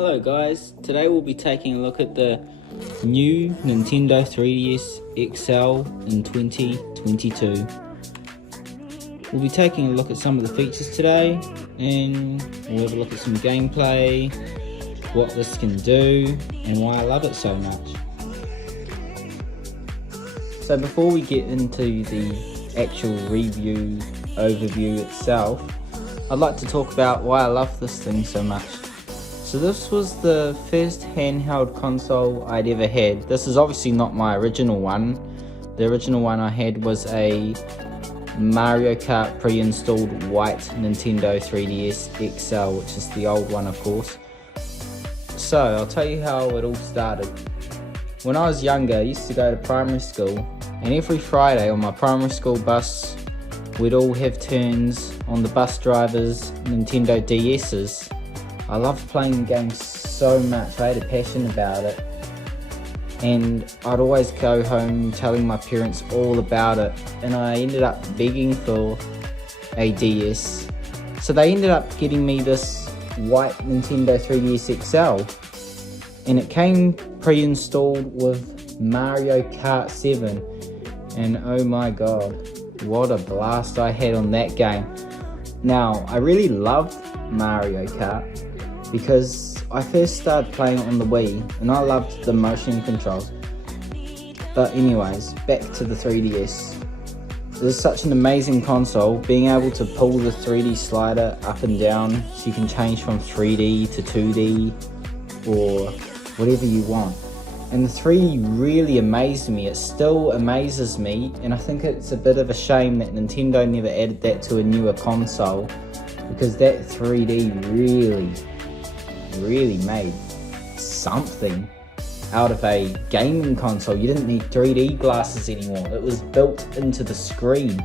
Hello guys, today we'll be taking a look at the new Nintendo 3DS XL in 2022. We'll be taking a look at some of the features today, and we'll have a look at some gameplay, what this can do, and why I love it so much. So before we get into the actual review overview itself, I'd like to talk about why I love this thing so much. So this was the first handheld console I'd ever had. This is obviously not my original one. The original one I had was a Mario Kart pre-installed white Nintendo 3DS XL, which is the old one of course. So I'll tell you how it all started. When I was younger, I used to go to primary school, and every Friday on my primary school bus, we'd all have turns on the bus drivers' Nintendo DS's. I loved playing games so much, I had a passion about it, and I'd always go home telling my parents all about it, and I ended up begging for a DS. So they ended up getting me this white Nintendo 3DS XL, and it came pre-installed with Mario Kart 7, and oh my god, what a blast I had on that game. Now, I really loved Mario Kart because I first started playing it on the Wii and I loved the motion controls. But anyways, back to the 3DS. It was such an amazing console, being able to pull the 3D slider up and down so you can change from 3D to 2D or whatever you want. And the 3D really amazed me. It still amazes me, and I think it's a bit of a shame that Nintendo never added that to a newer console, because that 3D really made something out of a gaming console. You didn't need 3D glasses anymore. It was built into the screen,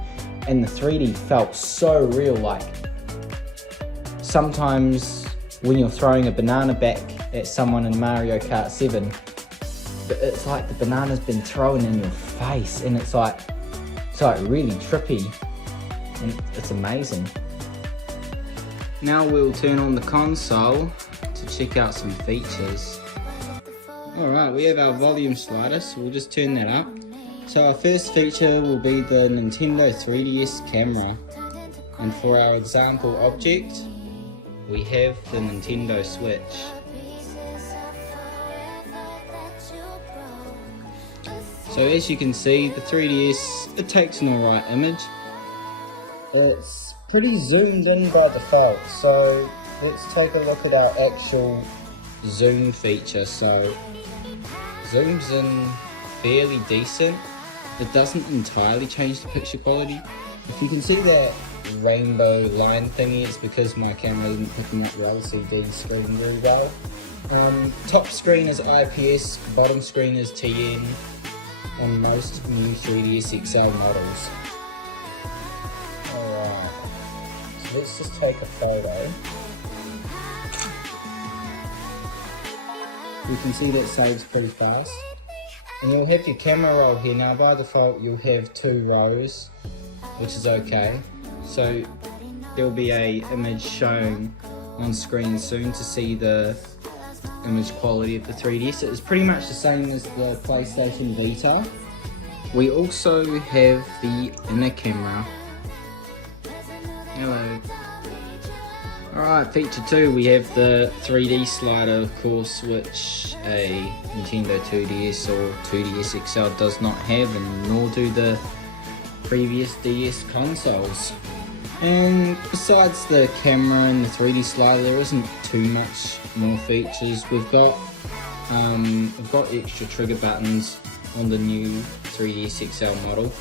and the 3D felt so real. Like sometimes when you're throwing a banana back at someone in Mario Kart 7, it's like the banana's been thrown in your face, and it's like really trippy, and it's amazing. Now we'll turn on the console to check out some features. Alright, we have our volume slider, so we'll just turn that up. So our first feature will be the Nintendo 3DS camera, and for our example object we have the Nintendo Switch. So as you can see, the 3DS, it takes an alright image. It's pretty zoomed in by default, so let's take a look at our actual zoom feature. So zooms in fairly decent. It doesn't entirely change the picture quality. If you can see that rainbow line thingy, it's because my camera isn't picking up the LCD screen very well. Top screen is IPS, bottom screen is TN on most new 3DS XL models. Alright, so let's just take a photo. You can see that saves pretty fast. And you'll have your camera roll here. Now by default you'll have 2 rows, which is okay. So there'll be a image shown on screen soon to see the image quality of the 3DS. It is pretty much the same as the PlayStation Vita. We also have the inner camera. Hello. Alright, feature 2, we have the 3D slider of course, which a Nintendo 2DS or 2DS XL does not have, and nor do the previous DS consoles. And besides the camera and the 3D slider, there isn't too much more features. We've got extra trigger buttons on the new 3DS XL model,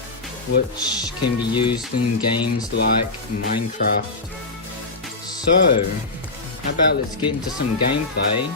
which can be used in games like Minecraft. So, how about let's get into some gameplay.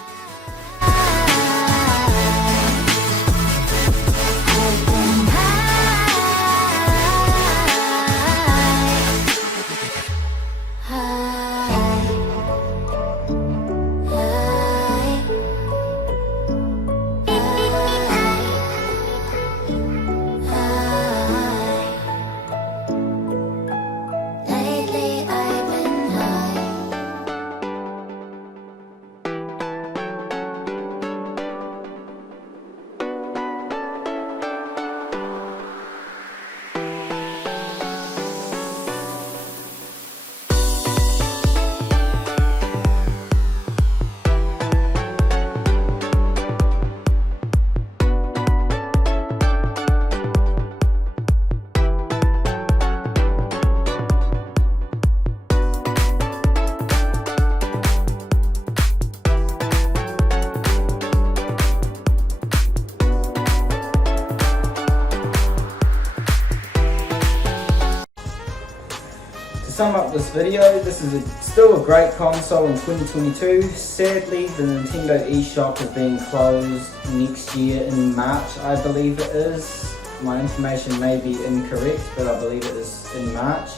sum up this video, this is still a great console in 2022. Sadly, the Nintendo eShop is being closed next year in March, I believe it is. My information may be incorrect, but I believe it is in March.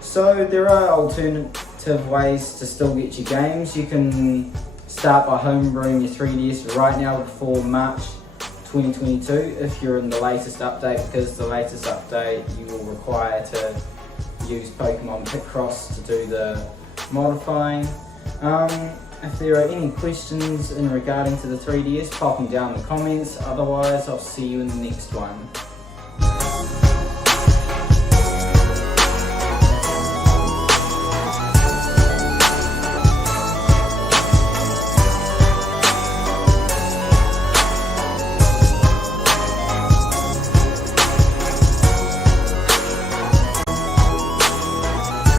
So there are alternative ways to still get your games. You can start by homebrewing your 3DS right now before March 2022 if you're in the latest update, because the latest update you will require to use Pokemon Picross to do the modifying. If there are any questions in regarding to the 3DS, pop them down in the comments. Otherwise, I'll see you in the next one.